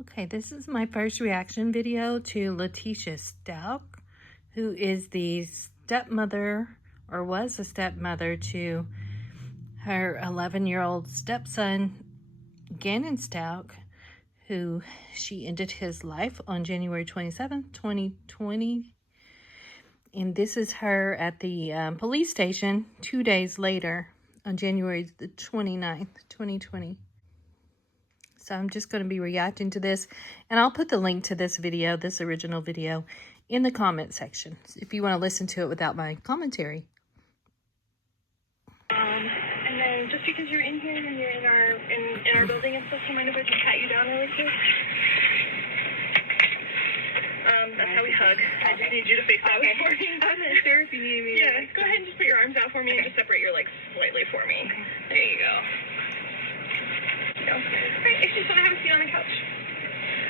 Okay, this is my first reaction video to Letecia Stauch, who is the stepmother, or was a stepmother, to her 11-year-old stepson, Gannon Stauch, who she ended his life on January 27th, 2020. And this is her at the police station 2 days later on January the 29th, 2020. So I'm just going to be reacting to this, and I'll put the link to this video, this original video, in the comment section if you want to listen to it without my commentary. And then just because you're in here and you're in our building and stuff, do you mind if I just pat you down really quick? That's how we hug. I just need you to face that way for me. I'm not sure if you need me. Yeah, go ahead and just put your arms out for me and just separate your legs slightly for me. There you go. Right, if you just want to have a seat on the couch.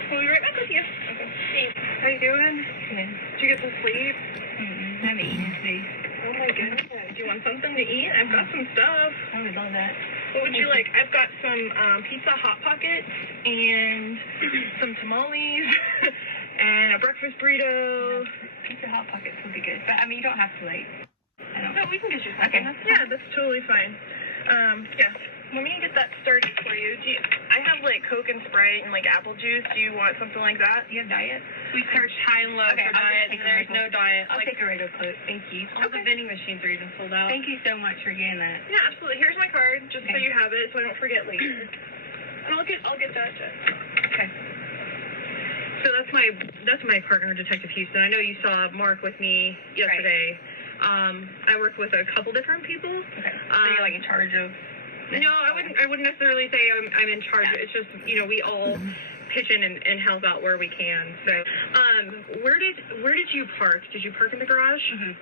We'll be right back with you. Okay. Thanks. How you doing? Good. Did you get some sleep? I haven't eaten today. Oh my goodness. Do you want something to eat? I've got some stuff. I would love that. What would you like? I've got some pizza Hot Pockets and some tamales and a breakfast burrito. Pizza Hot Pockets would be good. But, I mean, you don't have to, like, No, we can get you something. Okay. Yeah, that's totally fine. Yeah. Let me get that started for you. I have, like, Coke and Sprite and, like, apple juice. Do you want something like that? Do you have diet? We searched high and low for diet, and there's no diet. I'll take a regular Coke. Thank you. All the vending machines are even sold out. Thank you so much for getting that. Yeah, absolutely. Here's my card, just so you have it, so I don't forget later. And I'll get that. Okay. So that's my partner, Detective Houston. I know you saw Mark with me yesterday. Right. I work with a couple different people. Okay. So you're like in charge of? No, I wouldn't necessarily say I'm in charge. Yeah. It's just, we all pitch in and help out where we can. So, where did you park? Did you park in the garage? Mm-hmm.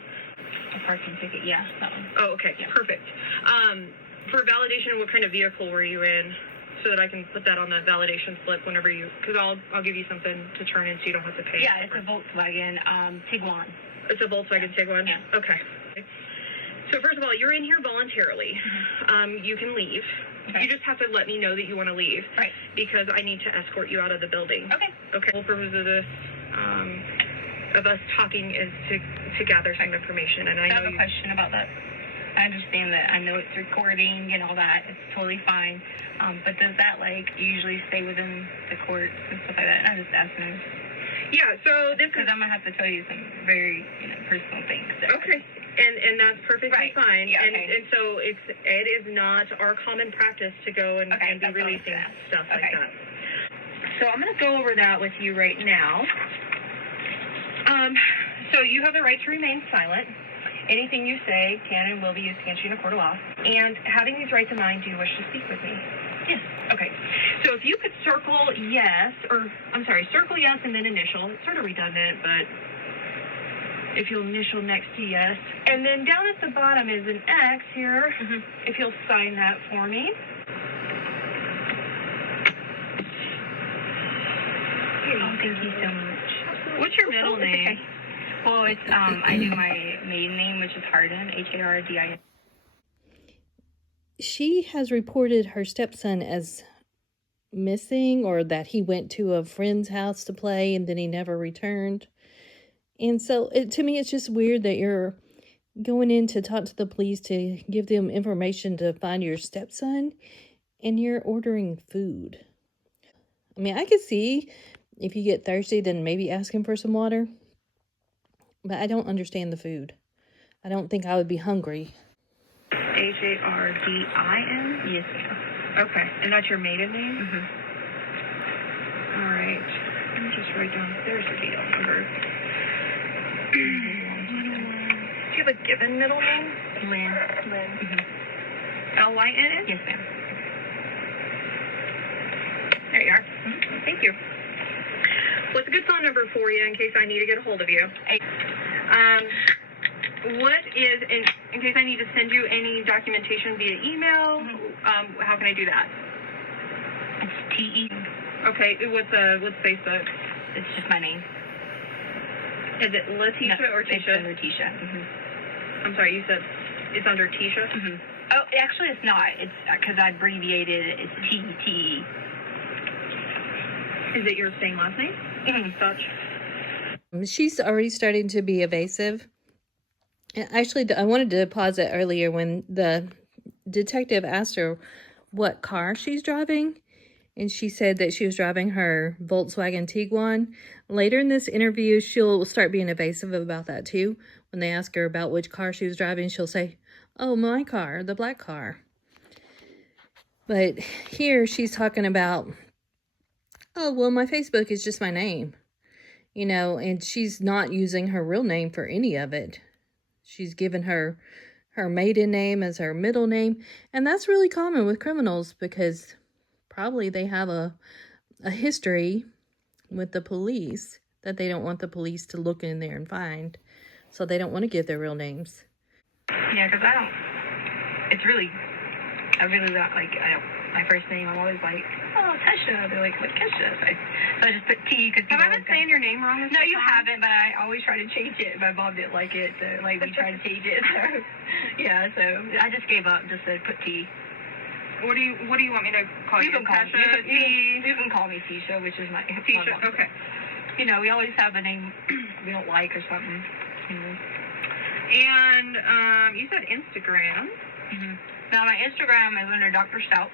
A parking ticket, yeah, that one. Oh, okay, yeah. Perfect. For validation, what kind of vehicle were you in? So that I can put that on that validation slip whenever because I'll give you something to turn in so you don't have to pay. Yeah, it's a Volkswagen Tiguan. It's a Volkswagen Tiguan? Yeah. Okay. So first of all, you're in here voluntarily. Mm-hmm. You can leave. Okay. You just have to let me know that you want to leave. Right. Because I need to escort you out of the building. Okay. Okay. The whole purpose of this, of us talking, is to gather some information. And I have a question about that. I understand that. I know it's recording and all that. It's totally fine. But does that, like, usually stay within the courts and stuff like that? And I'm just asking. Yeah, so this because I'm going to have to tell you some very, personal things. So. Okay. And that's perfectly fine. Yeah, and so it is not our common practice to go and be releasing stuff like that. So I'm going to go over that with you right now. So you have the right to remain silent. Anything you say can and will be used against you in a court of law. And having these rights in mind, do you wish to speak with me? Yes. Okay. So if you could circle yes and then initial. It's sort of redundant, but if you'll initial next to yes. And then down at the bottom is an X here. Mm-hmm. If you'll sign that for me. Oh, thank you so much. What's your middle name? Okay. Well, it's, I do my maiden name, which is Hardin, Hardin. She has reported her stepson as missing, or that he went to a friend's house to play and then he never returned. And so to me, it's just weird that you're going in to talk to the police to give them information to find your stepson, and you're ordering food. I mean, I could see if you get thirsty, then maybe ask him for some water. But I don't understand the food. I don't think I would be hungry. Hardin? Yes, ma'am. Okay. And that's your maiden name? Mm-hmm. All right. Let me just write down. There's the deal number. Do you have a given middle name? Lynn. Mm-hmm. L-Y-N-N? Yes, ma'am. There you are. Mm-hmm. Thank you. What's a good phone number for you in case I need to get a hold of you? What is, in case I need to send you any documentation via email, how can I do that? It's T-E. Okay, what's Facebook? It's just my name. Is it Letecia or Tisha? It's under Tisha. Mm-hmm. I'm sorry, you said it's under Tisha? Mm-hmm. Oh, actually it's not. It's because I abbreviated it. It's T-E. Is it your same last name? Mm-hmm. Stauch. She's already starting to be evasive. Actually, I wanted to pause it earlier when the detective asked her what car she's driving, and she said that she was driving her Volkswagen Tiguan. Later in this interview, she'll start being evasive about that too. When they ask her about which car she was driving, she'll say, "Oh, my car, the black car." But here she's talking about, "Oh, well, my Facebook is just my name." You know, and she's not using her real name for any of it. She's given her maiden name as her middle name, and that's really common with criminals because probably they have a history with the police that they don't want the police to look in there and find, so they don't want to give their real names. Yeah, because I really not, like, my first name, I'm always like, oh, Tesha. They're like, what, Kesha? So I just put T because Have I been saying your name wrong? No, you haven't, but I always try to change it. My mom didn't like it, so, like, we tried to change it. So, yeah, so I just gave up, just said put T. What do you want me to call you? You can call me Tisha, which is my Tisha, okay. You know, we always have a name we don't like or something. And you said Instagram. Mm-hmm. Now, my Instagram is under Dr. Stauch.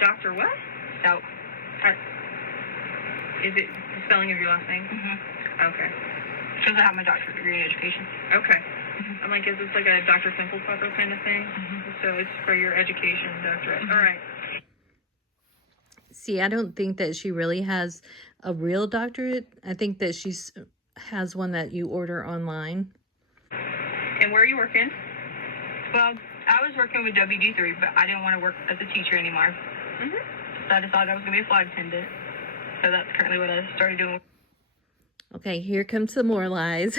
Dr. what? Stauch. Is it the spelling of your last name? Mm-hmm. Okay. Because I have my doctorate degree in education. Okay. Mm-hmm. I'm like, is this like a Dr. Simple Pepper kind of thing? Mm-hmm. So it's for your education doctorate. Mm-hmm. All right. See, I don't think that she really has a real doctorate. I think that has one that you order online. And where are you working? Well, I was working with WD3, but I didn't want to work as a teacher anymore. Mm-hmm. So I decided I was going to be a flight attendant. So that's currently what I started doing. Okay, here comes some more lies.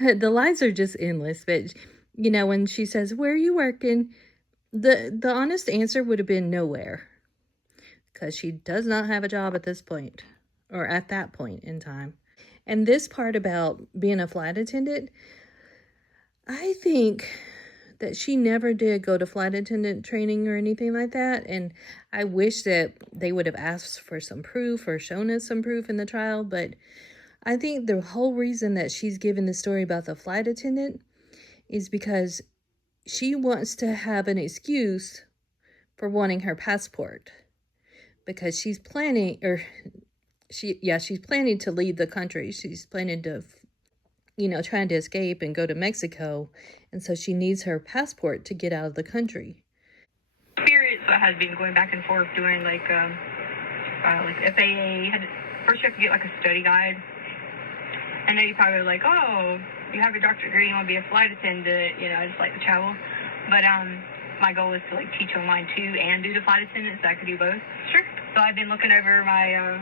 The lies are just endless, but you know, when she says, "Where are you working?" the honest answer would have been nowhere. Because she does not have a job at this point, or at that point in time. And this part about being a flight attendant, I think that she never did go to flight attendant training or anything like that. And I wish that they would have asked for some proof or shown us some proof in the trial. But I think the whole reason that she's given the story about the flight attendant is because she wants to have an excuse for wanting her passport. Because she's planning, she's planning to leave the country. She's planning to, trying to escape and go to Mexico. And so she needs her passport to get out of the country. Spirit, so I had been going back and forth doing like FAA. First you have to get like a study guide. I know you probably were like, oh, you have your doctorate degree, you want to be a flight attendant. You know, I just like to travel. But my goal is to like teach online too and do the flight attendant, so I could do both. Sure. So I've been looking over my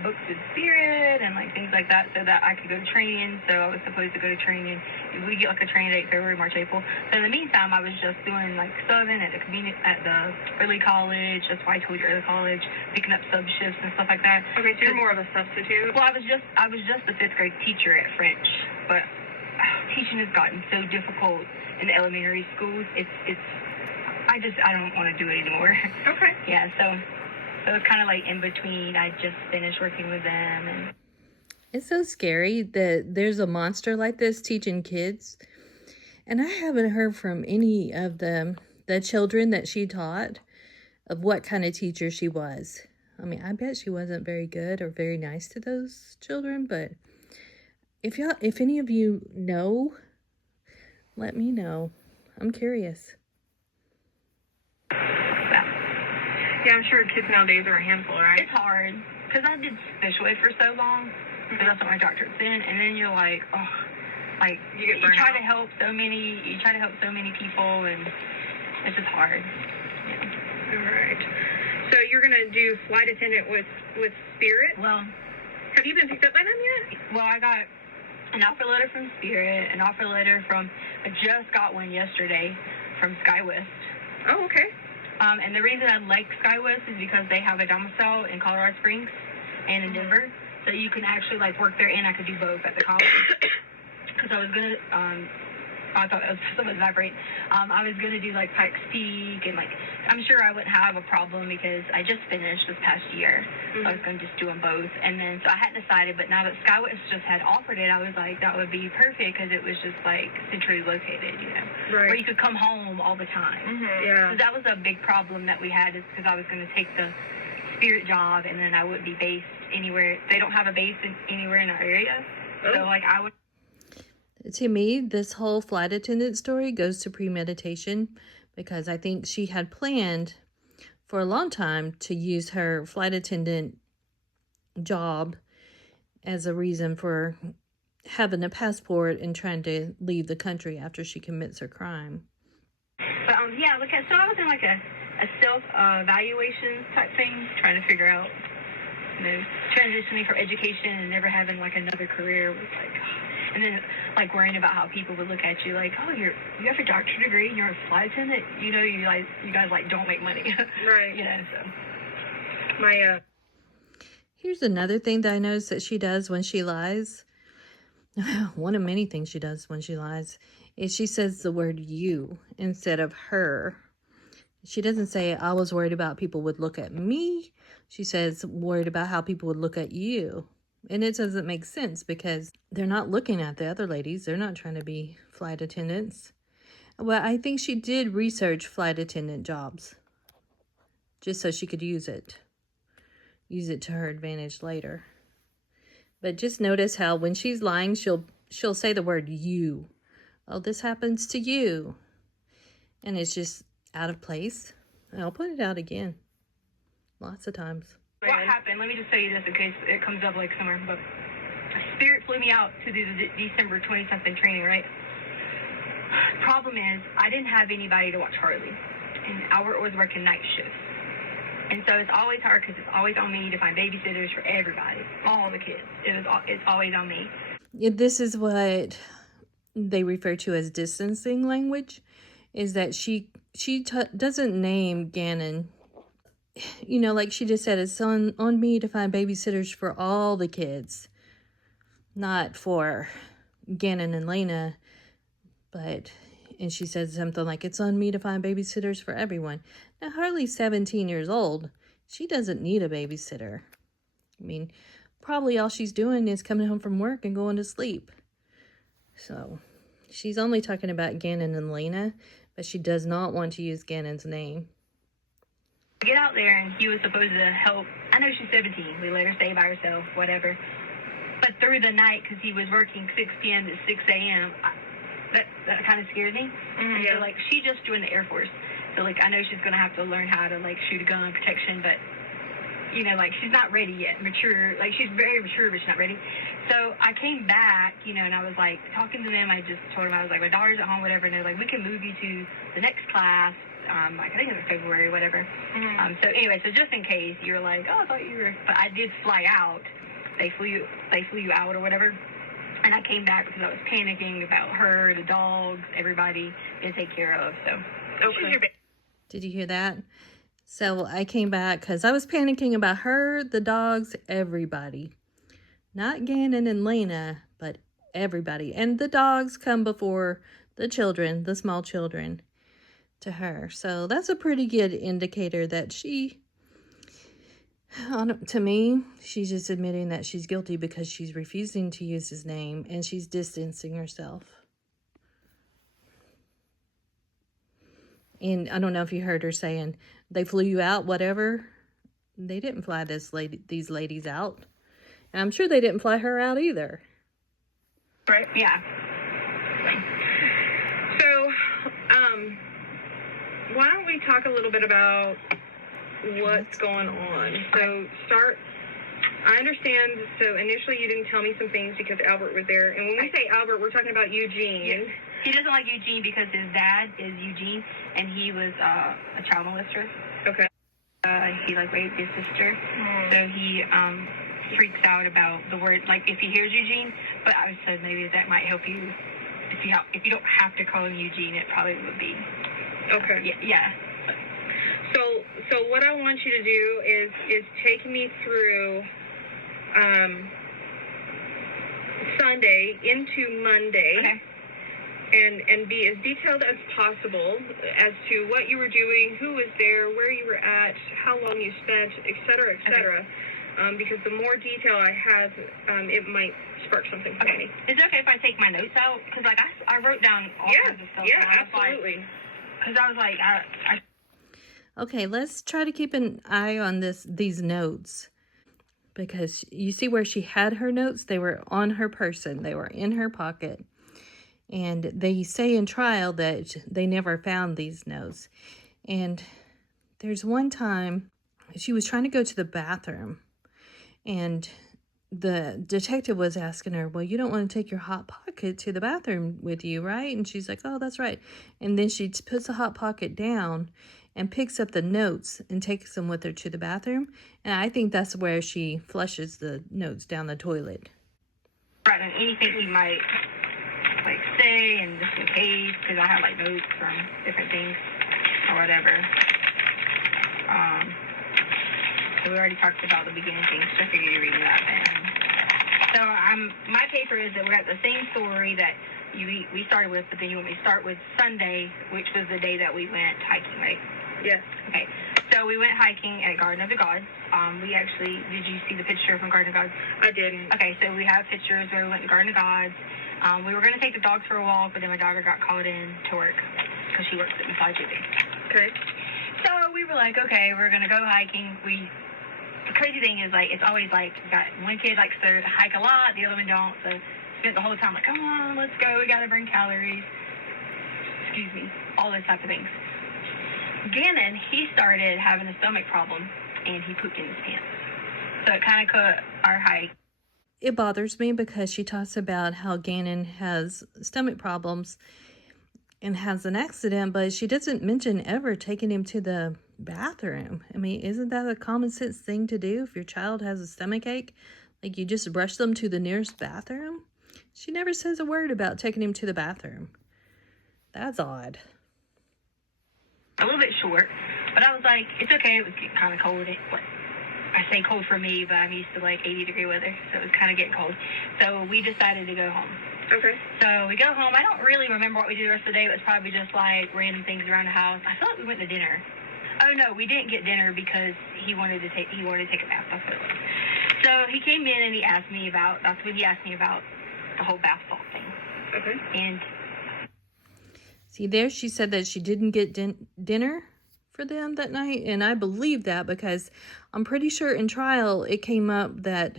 books with Spirit and like things like that so that I could go to training. So I was supposed to go to training. We get like a training date February, March, April. So in the meantime, I was just doing like subbing at the early college. That's why I told you early college, picking up sub shifts and stuff like that. Okay, so you're more of a substitute. Well, I was just a fifth grade teacher at French, but teaching has gotten so difficult in the elementary schools. I don't want to do it anymore. Okay. Yeah, so it's kind of like in between. I just finished working with them. And it's so scary that there's a monster like this teaching kids. And I haven't heard from any of the children that she taught of what kind of teacher she was. I mean, I bet she wasn't very good or very nice to those children. But if any of you know, let me know. I'm curious. Yeah, I'm sure kids nowadays are a handful, right? It's hard because I did special ed for so long because that's what my doctorate's in, and then you're like, oh, like you try to help so many people, and it's just hard. Yeah. All right. So you're gonna do flight attendant with Spirit? Well, have you been picked up by them yet? Well, I got an offer letter from Spirit, I just got one yesterday from SkyWest. Oh, okay. And the reason I like SkyWest is because they have a domicile in Colorado Springs and in Denver. So you can actually like work there, and I could do both at the college. Because I I thought that was some of the vibrate. I was going to do like Pikes Peak, and like I'm sure I wouldn't have a problem because I just finished this past year. So I was going to just do them both. And then, so I hadn't decided, but now that Skywest just had offered it, I was like, that would be perfect because it was just like centrally located, you know, Right. where you could come home all the time. Yeah. So that was a big problem that we had, is because I was going to take the Spirit job and then I wouldn't be based anywhere. They don't have a base anywhere in our area. So like I would. To me, this whole flight attendant story goes to premeditation, because I think she had planned for a long time to use her flight attendant job as a reason for having a passport and trying to leave the country after she commits her crime. But yeah, look at, so I was in like a self evaluation type thing, trying to figure out, you know, transitioning from education and never having like another career was like, and then like worrying about how people would look at you like, oh, you have a doctorate degree and you're a flight attendant, you know, you guys like don't make money. Right. You know, so My Here's another thing that I noticed that she does when she lies. One of many things she does when she lies is she says the word you instead of her. She doesn't say, I was worried about people would look at me. She says, worried about how people would look at you. And it doesn't make sense because they're not looking at the other ladies. They're not trying to be flight attendants. Well, I think she did research flight attendant jobs just so she could use it to her advantage later. But just notice how when she's lying, she'll say the word you. Oh, this happens to you. And it's just out of place. And I'll put it out again. Lots of times. what happened, let me just say this in case it comes up like somewhere, but Spirit flew me out to do the December 20-something training, right? Problem is, I didn't have anybody to watch Harley, and Albert was working night shifts. And so it's always hard because it's always on me to find babysitters for everybody, all the kids. It's always on me. This is what they refer to as distancing language, is that she doesn't name Gannon. You know, like she just said, it's on me to find babysitters for all the kids, not for Gannon and Lena. And she said something like, it's on me to find babysitters for everyone. Now, Harley's 17 years old. She doesn't need a babysitter. I mean, probably all she's doing is coming home from work and going to sleep. So, she's only talking about Gannon and Lena, but she does not want to use Gannon's name. Get out there, and he was supposed to help. I know she's 17. We let her stay by herself, whatever. But through the night, because he was working 6 p.m. to 6 a.m., that kind of scared me. And so, like, she just joined the Air Force. So, like, I know she's going to have to learn how to, like, shoot a gun, protection, but, you know, like, she's not ready yet. Mature. Like, she's very mature, but she's not ready. So I came back, you know, and I was, like, talking to them. I just told them, I was like, my daughter's at home, whatever. And they're like, we can move you to the next class. Like, I think it was February, whatever. So anyway, so just in case you're like, oh, I thought you were, but I did fly out. They flew you out or whatever. And I came back because I was panicking about her, the dogs, everybody to take care of. So, okay. Did you hear that? So I came back because I was panicking about her, the dogs, everybody. Not Gannon and Lena, but everybody. And the dogs come before the children, the small children, to her. So that's a pretty good indicator that to me, she's just admitting that she's guilty because she's refusing to use his name and she's distancing herself. And I don't know if you heard her saying, they flew you out, whatever. They didn't fly these ladies out. And I'm sure they didn't fly her out either. Right, yeah. So, why don't we talk a little bit about what's going on? So, I understand, so initially you didn't tell me some things because Albert was there. And when we say Albert, we're talking about Eugene. Yes. He doesn't like Eugene because his dad is Eugene, and he was a child molester. Okay. He, like, raped his sister. So he freaks out about the word, like, if he hears Eugene. But I said maybe that might help you. If you don't have to call him Eugene, it probably would be. Okay. Yeah. So what I want you to do is take me through Sunday into Monday. Okay. and be as detailed as possible as to what you were doing, who was there, where you were at, how long you spent, etc., etc. Okay. Because the more detail I have, it might spark something for me. Is it okay if I take my notes out? Because, like, I wrote down all kinds of stuff. Yeah, absolutely. Because I was like, Okay, let's try to keep an eye on these notes, because you see where she had her notes, they were on her person, they were in her pocket. And they say in trial that they never found these notes. And there's one time she was trying to go to the bathroom, and the detective was asking her, well, you don't want to take your Hot Pocket to the bathroom with you, right? And she's like, oh, that's right. And then she puts the Hot Pocket down and picks up the notes and takes them with her to the bathroom. And I think that's where she flushes the notes down the toilet. write down anything he might, like, say, and just in case, because I have, like, notes from different things or whatever. So we already talked about the beginning things, so I figured you're reading that then. So my paper is that we're at the same story that we started with, but then you want me to start with Sunday, which was the day that we went hiking, right? Yes. Okay. So we went hiking at Garden of the Gods. We actually, did you see the picture from Garden of Gods? I didn't. Okay, so we have pictures where we went to Garden of Gods. We were going to take the dogs for a walk, but then my daughter got called in to work because she works at Massage Therapy. Okay. So we were like, okay, we're going to go hiking. The crazy thing is, like, it's always like, got one kid likes to hike a lot, the other one don't. So spent the whole time like, come on, let's go. We got to burn calories. Excuse me. All those type of things. Gannon, he started having a stomach problem, and he pooped in his pants. So it kind of cut our hike. It bothers me because she talks about how Gannon has stomach problems and has an accident, but she doesn't mention ever taking him to the bathroom. I mean, isn't that a common sense thing to do if your child has a stomach ache? Like, you just rush them to the nearest bathroom? She never says a word about taking him to the bathroom. That's odd. A little bit short, but I was like, it's okay. It was getting kind of cold. I say cold for me, but I'm used to like 80-degree weather, so it was kind of getting cold. So we decided to go home. Okay. So we go home. I don't really remember what we did the rest of the day. It was probably just like random things around the house. I thought we went to dinner. Oh no, we didn't get dinner because he wanted to take a bath. That's what it was. So he came in and that's when he asked me about the whole bath salt thing. Okay. And see, there she said that she didn't get dinner for them that night, and I believe that because I'm pretty sure in trial it came up that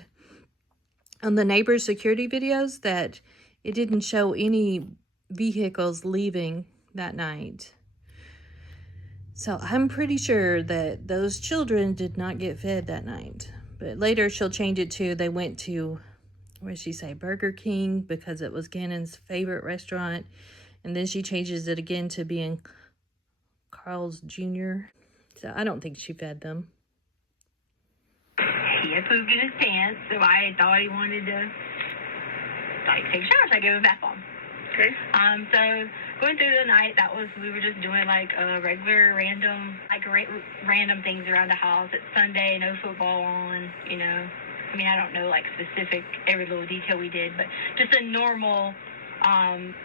on the neighbor's security videos that it didn't show any vehicles leaving that night. So I'm pretty sure that those children did not get fed that night. But later she'll change it to they went to, what did she say, Burger King, because it was Gannon's favorite restaurant. And then she changes it again to being Carl's Jr. So I don't think she fed them. he had pooped in his pants, so I thought he wanted to take a shower, so I gave him a bath bomb. Okay. So going through the night, we were just doing like a regular random things around the house. It's Sunday, no football on, you know. I mean, I don't know like specific every little detail we did, but just a normal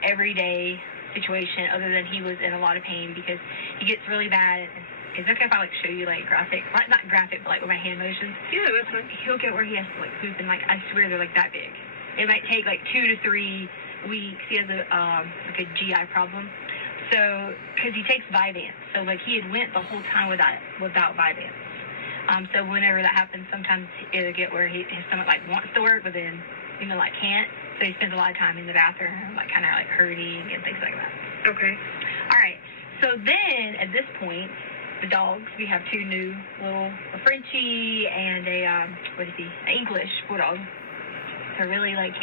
everyday situation, other than he was in a lot of pain because he gets really bad. Is it okay if I like show you like graphic, like not graphic, but like with my hand motions? Yeah, that's fine. He'll get where he has to like poop, and like I swear they're like that big. It might take like 2 to 3 weeks. He has like a GI problem, so because he takes Vyvanse, so like he had went the whole time without Vyvanse. So whenever that happens, sometimes it'll get where his stomach like wants to work, but then like can't. So he spends a lot of time in the bathroom, like kind of like hurting and things like that. Okay. All right. So then at this point, the dogs, we have 2 new a Frenchie and an English bulldog. They're really like,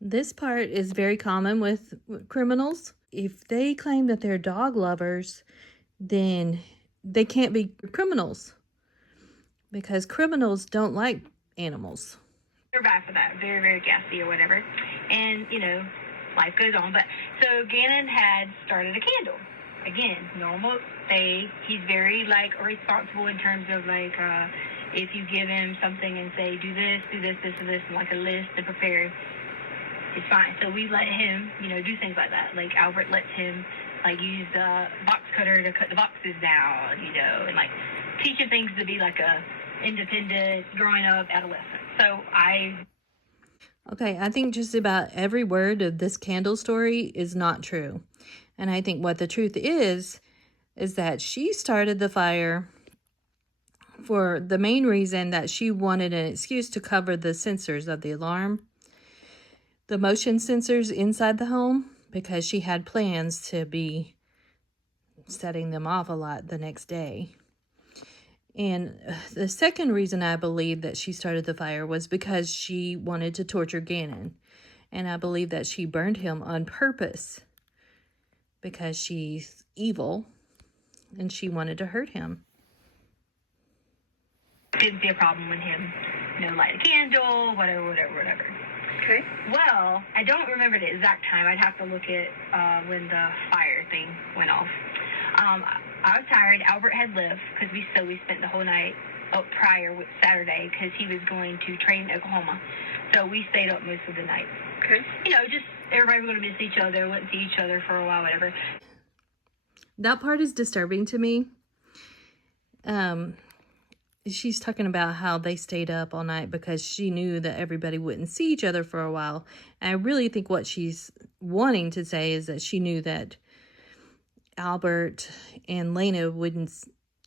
This part is very common with criminals. If they claim that they're dog lovers, then they can't be criminals because criminals don't like animals. They're bad for that. Very, very gassy or whatever. And, life goes on. But so Gannon had started a candle. Again, normal day. He's very responsible in terms of if you give him something and say, do this, and like a list to prepare. it's fine. So we let him, you know, do things like that. Like Albert lets him, like, use the box cutter to cut the boxes down, you know, and like teach him things to be like a independent, growing up adolescent. So Okay, I think just about every word of this candle story is not true. And I think what the truth is that she started the fire for the main reason that she wanted an excuse to cover the sensors of the alarm, the motion sensors inside the home, because she had plans to be setting them off a lot the next day. And the second reason I believe that she started the fire was because she wanted to torture Gannon. And I believe that she burned him on purpose because she's evil and she wanted to hurt him. didn't see a problem with him, you know, light a candle, whatever. Okay. Well, I don't remember the exact time. I'd have to look at when the fire thing went off. I was tired. Albert had left because we spent the whole night up prior with Saturday because he was going to train in Oklahoma. So we stayed up most of the night. Okay. You know, just everybody was going to miss each other, wouldn't see each other for a while, whatever. That part is disturbing to me. She's talking about how they stayed up all night because she knew that everybody wouldn't see each other for a while. And I really think what she's wanting to say is that she knew that Albert and Lena wouldn't,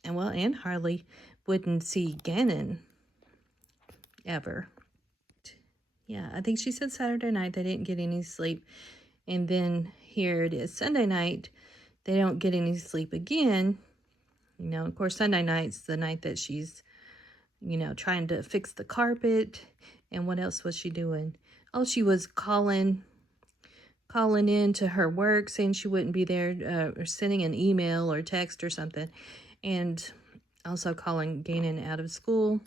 and Harley wouldn't see Gannon ever. Yeah, I think she said Saturday night they didn't get any sleep. And then here it is, Sunday night, they don't get any sleep again. You know, of course, Sunday night's the night that she's, you know, trying to fix the carpet. And what else was she doing? Oh, she was calling in to her work saying she wouldn't be there, or sending an email or text or something. And also calling Gannon out of school.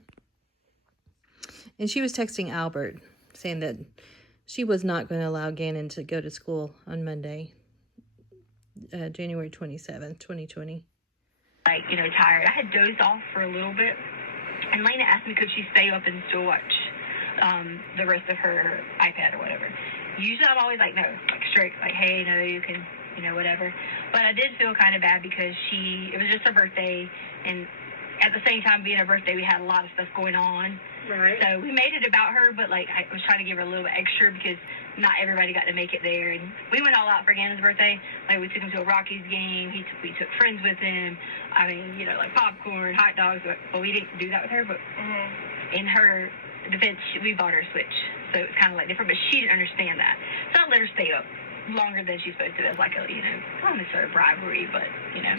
And she was texting Albert saying that she was not going to allow Gannon to go to school on Monday, January 27th, 2020. Like, you know, tired. I had dozed off for a little bit. And Lena asked me could she stay up and still watch the rest of her iPad or whatever. Usually I'm always like, no, like strict, like, hey, no, you can, you know, whatever. But I did feel kind of bad because it was just her birthday, and at the same time being her birthday, we had a lot of stuff going on. Right. So we made it about her, but like I was trying to give her a little bit extra because not everybody got to make it there. And we went all out for Gannon's birthday. Like we took him to a Rockies game. We took friends with him. I mean, you know, like popcorn, hot dogs. But we didn't do that with her. But in her defense, we bought her a Switch. So it was kind of like different, but she didn't understand that. So I let her stay up longer than she's supposed to. As like a, you know, not necessarily bribery, but, you know.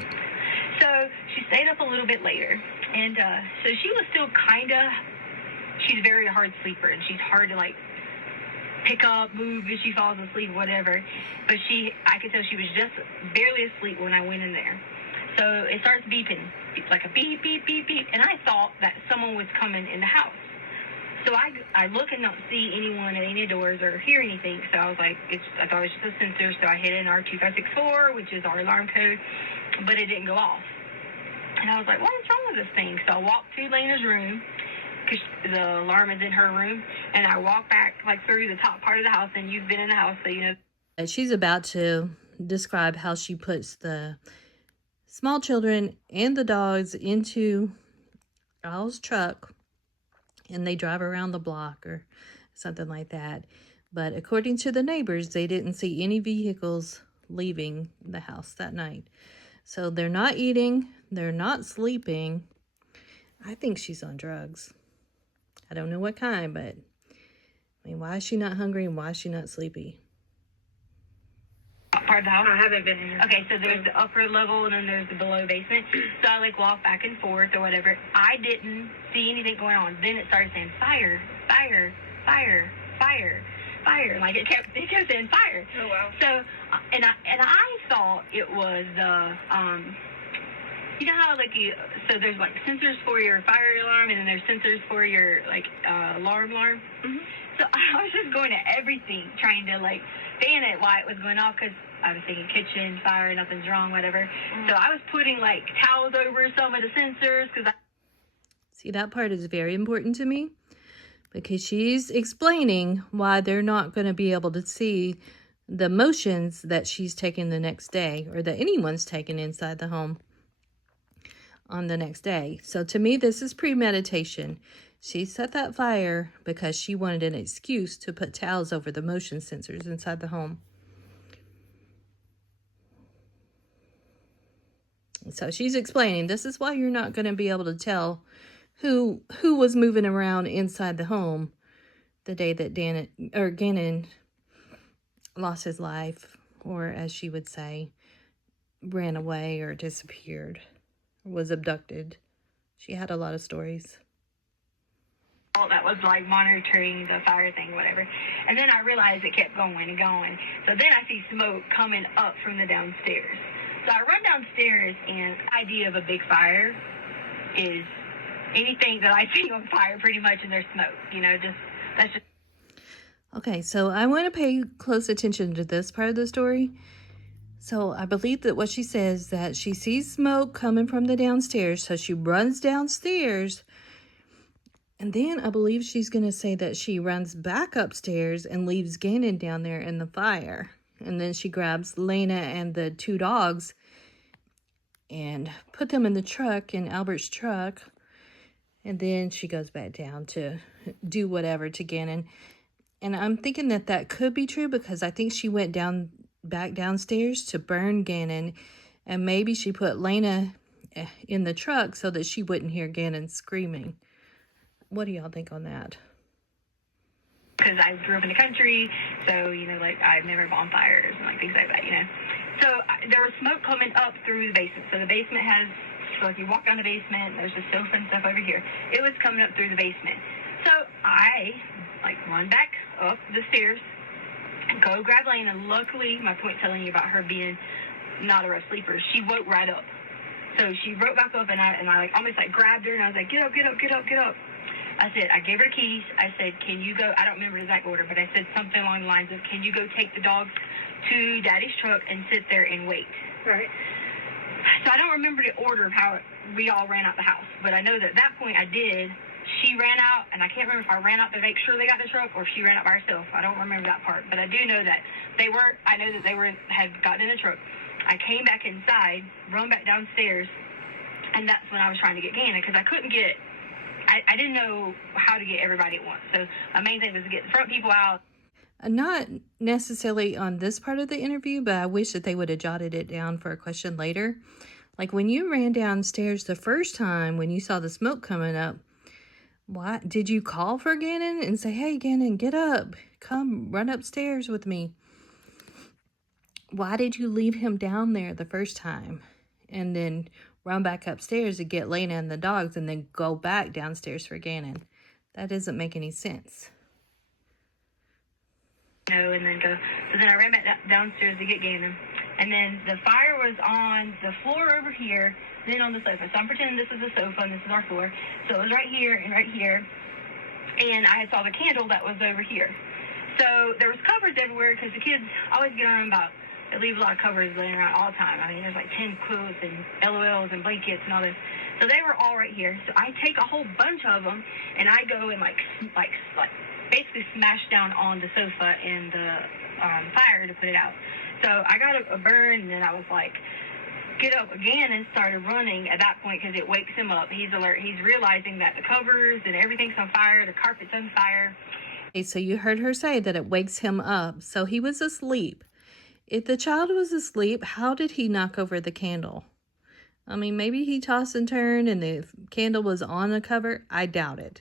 So she stayed up a little bit later. And so she was still kind of, she's a very hard sleeper, and she's hard to, like, pick up, move if she falls asleep, whatever. But I could tell she was just barely asleep when I went in there. So it starts beeping. It's like a beep, beep, beep, beep. And I thought that someone was coming in the house. So I look and don't see anyone at any doors or hear anything. So I was like, I thought it was just a sensor. So I hit in our 2564, which is our alarm code, but it didn't go off. And I was like, what is wrong with this thing? So I walked to Lena's room, because the alarm is in her room, and I walked back like through the top part of the house, and you've been in the house, so you know. She's about to describe how she puts the small children and the dogs into Al's truck, and they drive around the block or something like that. But according to the neighbors, they didn't see any vehicles leaving the house that night. So they're not eating, they're not sleeping. I think she's on drugs. I don't know what kind, but I mean, why is she not hungry and why is she not sleepy? Part of the house? I haven't been here. Okay, so there's the upper level and then there's the below basement. So I like walk back and forth or whatever. I didn't see anything going on. Then it started saying fire, fire, fire, fire, fire. Like it kept saying fire. Oh wow. So and I thought it was you know how like so there's like sensors for your fire alarm and then there's sensors for your like alarm. Mm-hmm. So I was just going to everything trying to like fan it while it was going off because I was thinking kitchen, fire, nothing's wrong, whatever. So I was putting like towels over some of the sensors because See, that part is very important to me because she's explaining why they're not going to be able to see the motions that she's taking the next day, or that anyone's taking inside the home on the next day. So to me, this is premeditation. She set that fire because she wanted an excuse to put towels over the motion sensors inside the home. So she's explaining, this is why you're not going to be able to tell who was moving around inside the home the day that Gannon lost his life, or as she would say, ran away or disappeared, was abducted. She had a lot of stories. That was like monitoring the fire thing, whatever. And then I realized it kept going and going. So then I see smoke coming up from the downstairs. So I run downstairs, and the idea of a big fire is anything that I see on fire pretty much, and there's smoke, that's just. Okay, so I want to pay close attention to this part of the story. So I believe that what she says, that she sees smoke coming from the downstairs, so she runs downstairs. And then I believe she's going to say that she runs back upstairs and leaves Gannon down there in the fire. And then she grabs Lena and the 2 dogs and put them in the truck, in Albert's truck. And then she goes back down to do whatever to Gannon. And I'm thinking that that could be true, because I think she went back downstairs to burn Gannon. And maybe she put Lena in the truck so that she wouldn't hear Gannon screaming. What do y'all think on that? Because I grew up in the country, so, I've never bonfires and, things like that, So there was smoke coming up through the basement. So the basement has, you walk down the basement, there's a sofa and stuff over here. It was coming up through the basement. So I, run back up the stairs, go grab Lane, and luckily, my point telling you about her being not a rough sleeper, she woke right up. So she woke back up, and I almost, grabbed her, and I was like, get up, get up, get up, get up. I gave her the keys. I said, can you go, I don't remember the exact order, but I said something along the lines of, can you go take the dogs to Daddy's truck and sit there and wait? Right. So I don't remember the order of how we all ran out the house, but I know that at that point I did. She ran out, and I can't remember if I ran out to make sure they got the truck or if she ran out by herself. I don't remember that part, but I do know that had gotten in the truck. I came back inside, run back downstairs, and that's when I was trying to get Gannon, because I couldn't get, I didn't know how to get everybody at once. So my main thing was to get the front people out. Not necessarily on this part of the interview, but I wish that they would have jotted it down for a question later. Like when you ran downstairs the first time, when you saw the smoke coming up, why did you call for Gannon and say, hey, Gannon, get up, come run upstairs with me? Why did you leave him down there the first time and then run back upstairs to get Lena and the dogs and then go back downstairs for Gannon? That doesn't make any sense. And then go. So then I ran back downstairs to get Gannon. And then the fire was on the floor over here, then on the sofa. So I'm pretending this is the sofa and this is our floor. So it was right here and right here. And I saw the candle that was over here. So there was covers everywhere, because the kids always get on about, they leave a lot of covers laying around all the time. I mean, there's 10 quilts and LOLs and blankets and all this. So they were all right here. So I take a whole bunch of them, and I go and basically smash down on the sofa and the fire to put it out. So I got a burn, and then I was like, get up again, and started running at that point, because it wakes him up. He's alert. He's realizing that the covers and everything's on fire, the carpet's on fire. Okay, so you heard her say that it wakes him up. So he was asleep. If the child was asleep, how did he knock over the candle? I mean, maybe he tossed and turned and the candle was on the cover. I doubt it.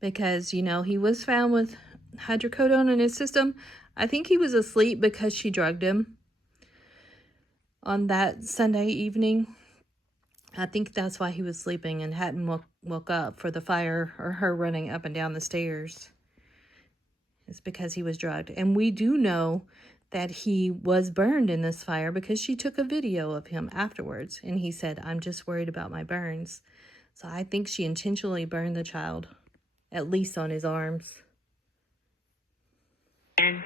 Because, he was found with hydrocodone in his system. I think he was asleep because she drugged him on that Sunday evening. I think that's why he was sleeping and hadn't woke up for the fire or her running up and down the stairs. It's because he was drugged. And we do know that he was burned in this fire because she took a video of him afterwards. And he said, I'm just worried about my burns. So I think she intentionally burned the child, at least on his arms. And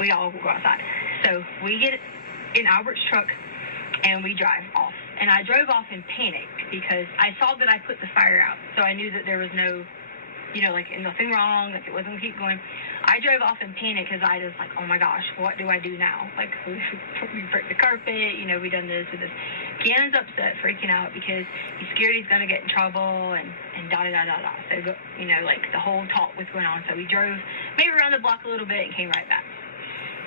we all go outside. So we get in Albert's truck and we drive off. And I drove off in panic because I saw that I put the fire out. So I knew that there was no like, and nothing wrong, like, it wasn't keep going. I drove off in panic because I was like, oh my gosh, what do I do now? Like, we broke the carpet, we done this with this. Gannon's upset, freaking out because he's scared he's going to get in trouble and da-da-da-da-da. So, like, the whole talk was going on. So we drove maybe around the block a little bit and came right back.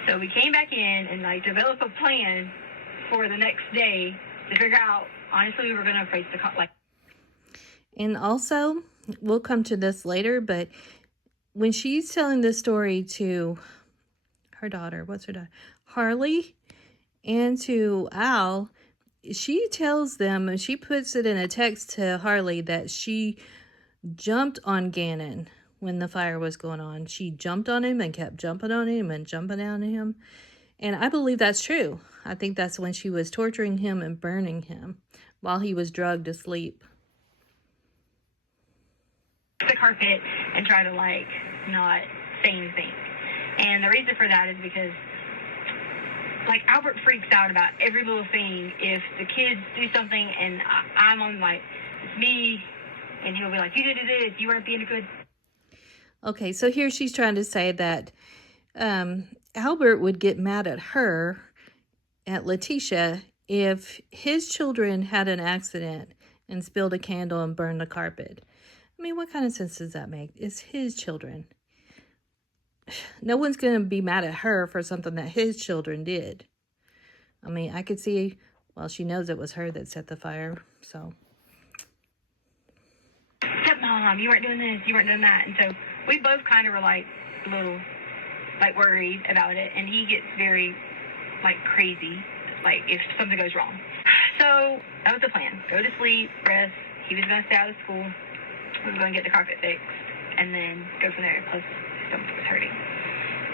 So we came back in and, like, developed a plan for the next day to figure out, honestly, we were going to face the cop, like. And also, we'll come to this later, but when she's telling this story to her daughter, what's her daughter? Harley, and to Al, she tells them, and she puts it in a text to Harley, that she jumped on Gannon when the fire was going on. She jumped on him and kept jumping on him and jumping down on him. And I believe that's true. I think that's when she was torturing him and burning him while he was drugged to sleep. The carpet and try to, like, not say anything. And the reason for that is because, like, Albert freaks out about every little thing. If the kids do something and I'm on, like, it's me, and he'll be like, you did this, you weren't being a good. Okay, so here she's trying to say that Albert would get mad at her, at Letecia, if his children had an accident and spilled a candle and burned the carpet. I mean, what kind of sense does that make? It's his children. No one's going to be mad at her for something that his children did. I mean, I could see, well, she knows it was her that set the fire, so. Stepmom, you weren't doing this, you weren't doing that. And so we both kind of were, like, a little, like, worried about it. And he gets very, like, crazy, like, if something goes wrong. So that was the plan. Go to sleep, rest. He was going to stay out of school. We were going to get the carpet fixed and then go from there. Plus, his stomach was hurting.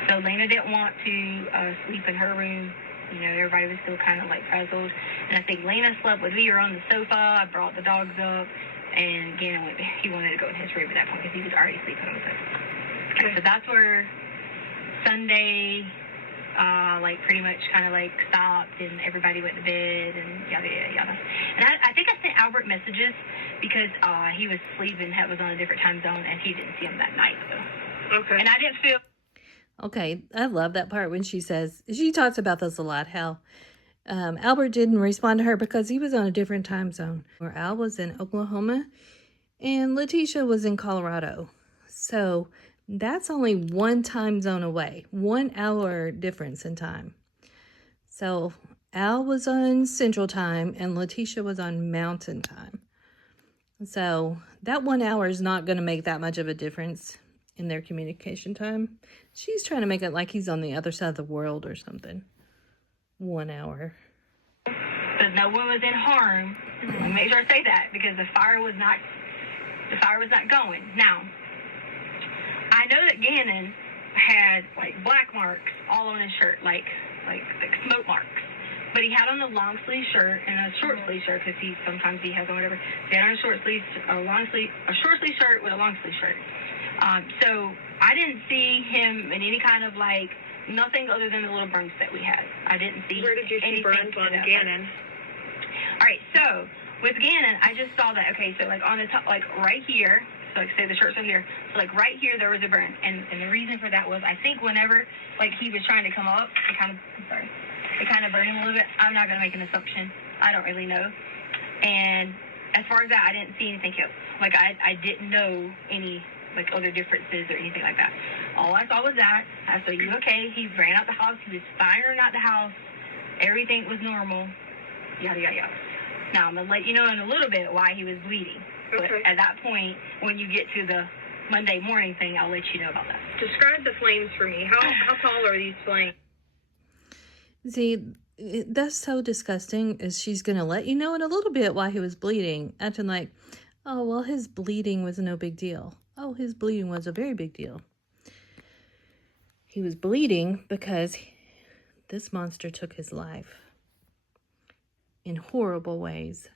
So Lena didn't want to sleep in her room. Everybody was still kind of, like, frazzled. And I think Lena slept with me or on the sofa. I brought the dogs up. And Gannon he wanted to go in his room at that point because he was already sleeping on the sofa. Okay. So that's where Sunday, like, pretty much kind of, like, stopped and everybody went to bed and yada, yada, yada. And I think I sent Albert messages because he was sleeping, was on a different time zone, and he didn't see him that night. So. Okay. And I didn't feel. Okay, I love that part when she talks about this a lot, how Albert didn't respond to her because he was on a different time zone. Where Al was in Oklahoma and Letecia was in Colorado. So that's only one time zone away, 1 hour difference in time. So Al was on Central Time and Letecia was on Mountain Time. So that 1 hour is not going to make that much of a difference in their communication time. She's trying to make it like he's on the other side of the world or something. 1 hour. But no one was in harm. Make sure I say that because the fire was not going. Now, I know that Gannon had, like, black marks all on his shirt, like smoke marks. But he had on a long sleeve shirt and a short sleeve shirt because sometimes he has on whatever. So he had on a short sleeve shirt with a long sleeve shirt. So I didn't see him in any kind of, like, nothing other than the little burns that we had. I didn't see. Where did you see burns on Gannon? All right, so with Gannon, I just saw that. Okay, so, like, on the top, like, right here. So, like, say the shirts are here. So, like, right here there was a burn, and the reason for that was I think whenever, like, he was trying to come up, it kind of burned him a little bit. I'm not gonna make an assumption. I don't really know. And as far as that, I didn't see anything else. Like, I didn't know any, like, other differences or anything like that. All I saw was that. I said, "You okay?" He ran out the house. He was firing out the house. Everything was normal. Yada, yada, yada. Now, I'm going to let you know in a little bit why he was bleeding. Okay. But at that point, when you get to the Monday morning thing, I'll let you know about that. Describe the flames for me. How tall are these flames? See, that's so disgusting. Is she's going to let you know in a little bit why he was bleeding. Acting like, oh, well, his bleeding was no big deal. Oh, his bleeding was a very big deal. He was bleeding because this monster took his life in horrible ways.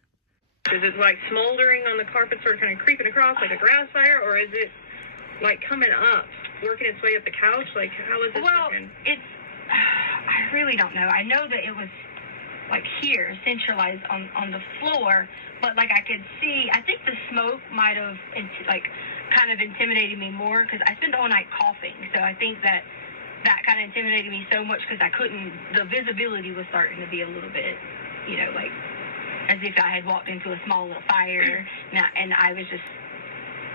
Is it, like, smoldering on the carpet, sort of kind of creeping across like a grass fire, or is it, like, coming up, working its way up the couch? Like, how is it working? I really don't know. I know that it was, like, here, centralized on the floor, but, like, I could see, I think the smoke might have, like, kind of intimidated me more because I spent the whole night coughing. So I think that kind of intimidated me so much because the visibility was starting to be a little bit, like as if I had walked into a small little fire. And I was just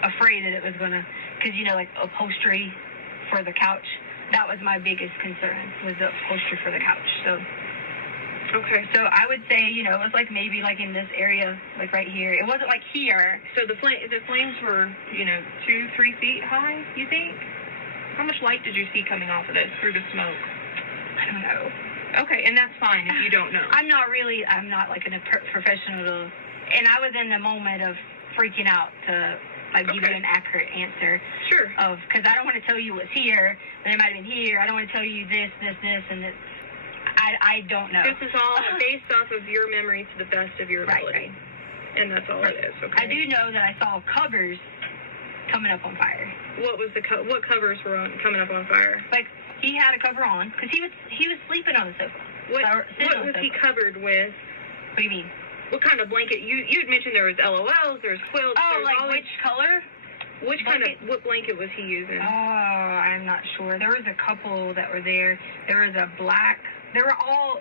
afraid that it was going to, because, like upholstery for the couch, that was my biggest concern, was the upholstery for the couch. So, okay. So I would say, it was like maybe like in this area, like right here. It wasn't like here. So the flames were, 2-3 feet high, you think? How much light did you see coming off of this through the smoke? I don't know. Okay, and that's fine if you don't know. I'm not like a professional, and I was in the moment of freaking out to give you an accurate answer. Sure. Because I don't want to tell you what's here, but it might have been here. I don't want to tell you this, and this. I don't know. This is all based off of your memory to the best of your ability. Right. And that's all it is, okay? I do know that I saw covers coming up on fire. What covers were coming up on fire? Like, he had a cover on, because he was sleeping on the sofa. What was he covered with? What do you mean? What kind of blanket? You had mentioned there was LOLs, there's quilts. Oh, which color? What blanket was he using? Oh, I'm not sure. There was a couple that were there. There was a black. They were all,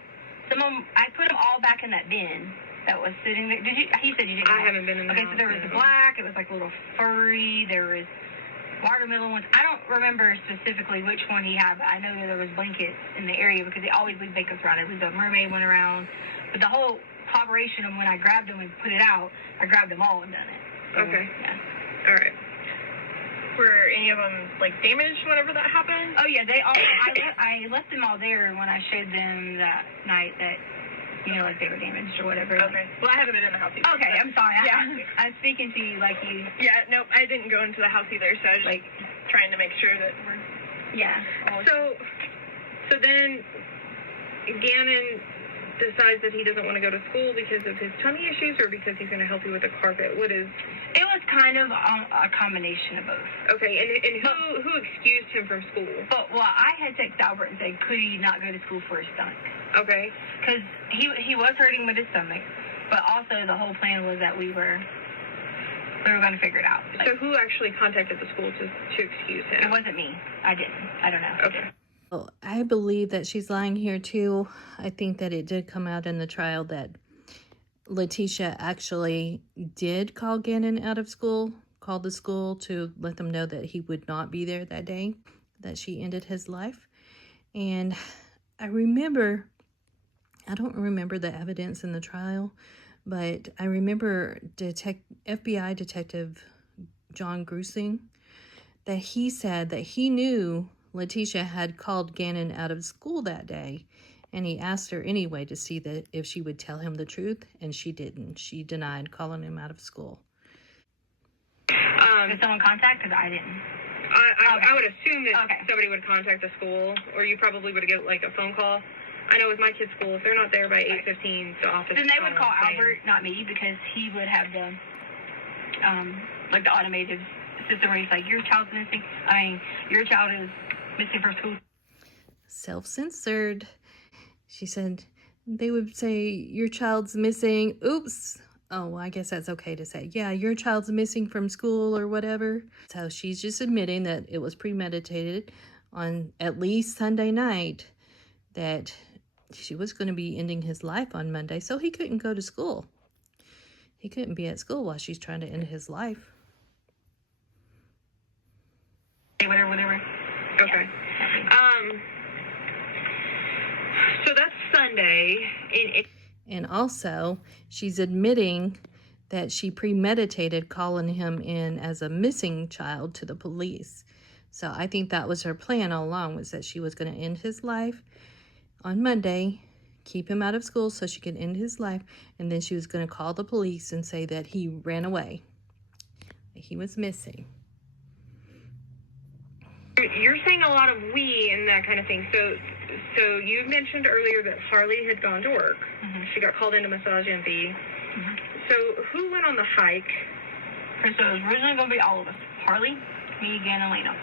some of them, I put them all back in that bin that was sitting there. He said you didn't. I haven't been in the house. Okay, so there was black. It was like a little furry. There was watermelon ones. I don't remember specifically which one he had, but I know that there was blankets in the area because they always leave blankets around. It was a mermaid one around. But the whole collaboration of when I grabbed them and put it out, I grabbed them all and done it. So, okay. Yeah. All right. Were any of them damaged whenever that happened? Oh yeah, they all. I left them all there when I showed them that night that they were damaged or whatever. Okay. Well, I haven't been in the house either. Okay, I'm sorry. Yeah. I'm speaking to you like you. Yeah. Nope. I didn't go into the house either, so I was trying to make sure that we're. Yeah. So then, Gannon decides that he doesn't want to go to school because of his tummy issues or because he's going to help you with the carpet? It was kind of a combination of both. Okay, and who excused him from school? I had texted Albert and said, could he not go to school for his stomach? Okay. Because he was hurting with his stomach, but also the whole plan was that we were going to figure it out. So who actually contacted the school to excuse him? It wasn't me. I didn't. I don't know. Okay. Well, I believe that she's lying here too. I think that it did come out in the trial that Letecia actually did call Gannon out of school, called the school to let them know that he would not be there that day, that she ended his life. And I don't remember the evidence in the trial, but I remember FBI Detective John Grusing, that he said that he knew Letecia had called Gannon out of school that day, and he asked her anyway to see if she would tell him the truth, and she didn't. She denied calling him out of school. Did someone contact? Because I didn't. I would assume that somebody would contact the school, or you probably would get a phone call. I know with my kids' school, if they're not there by 8:15, the office. Then they would call Albert, not me, because he would have the the automated system where he's like, your child's missing. Your child is missing from school. Self-censored. She said they would say, your child's missing. Oops. Oh, I guess that's okay to say. Yeah, your child's missing from school or whatever. So she's just admitting that it was premeditated on at least Sunday night, that she was going to be ending his life on Monday, so he couldn't go to school. He couldn't be at school while she's trying to end his life. Whatever. Okay. So that's Sunday. And also, she's admitting that she premeditated calling him in as a missing child to the police. So I think that was her plan all along, was that she was going to end his life on Monday, keep him out of school so she could end his life, and then she was going to call the police and say that he ran away, that he was missing. You're saying a lot of we and that kind of thing. So you mentioned earlier that Harley had gone to work. Mm-hmm. She got called into massage envy. Mm-hmm. So who went on the hike? So it was originally going to be all of us. Harley, me, Gannon, and Lena.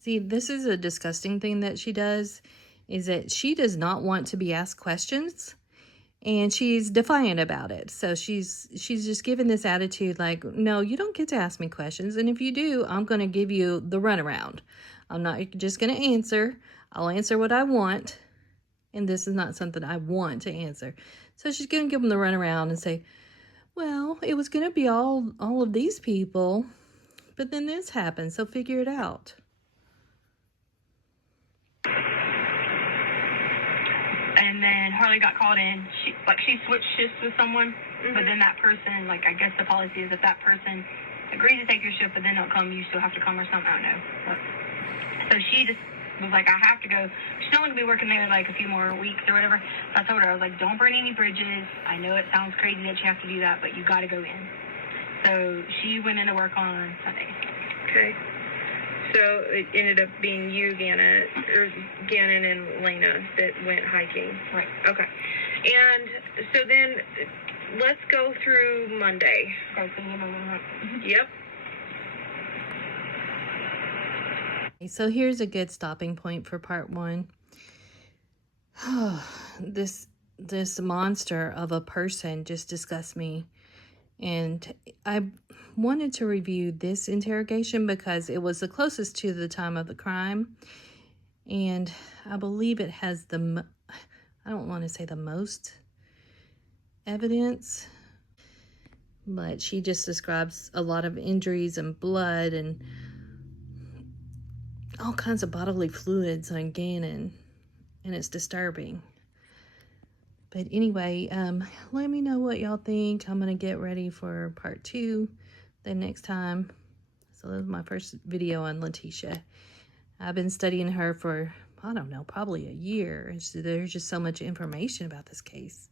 See, this is a disgusting thing that she does, is that she does not want to be asked questions. And she's defiant about it. So she's just given this attitude like, no, you don't get to ask me questions. And if you do, I'm going to give you the runaround. I'm not just going to answer. I'll answer what I want. And this is not something I want to answer. So she's going to give them the runaround and say, well, it was going to be all of these people, but then this happened. So figure it out. And then Harley got called in. She switched shifts with someone, but then that person, like, I guess the policy is if that person agrees to take your shift, but then don't come, you still have to come or something. I don't know. So she just was like, I have to go. She's only going to be working there like a few more weeks or whatever. So I told her, I was like, don't burn any bridges. I know it sounds crazy that you have to do that, but you got to go in. So she went into work on Sunday. Okay. So it ended up being you, Gannon, and Lena that went hiking. Right. Okay. And so then let's go through Monday. Okay, so you know, Yep. So here's a good stopping point for part 1. This monster of a person just disgusts me. And I wanted to review this interrogation because it was the closest to the time of the crime. And I believe it has I don't want to say the most evidence, but she just describes a lot of injuries and blood and all kinds of bodily fluids on Gannon, and it's disturbing. But anyway, let me know what y'all think. I'm going to get ready for part 2 the next time. So this is my first video on Letecia. I've been studying her for, I don't know, probably a year. There's just so much information about this case.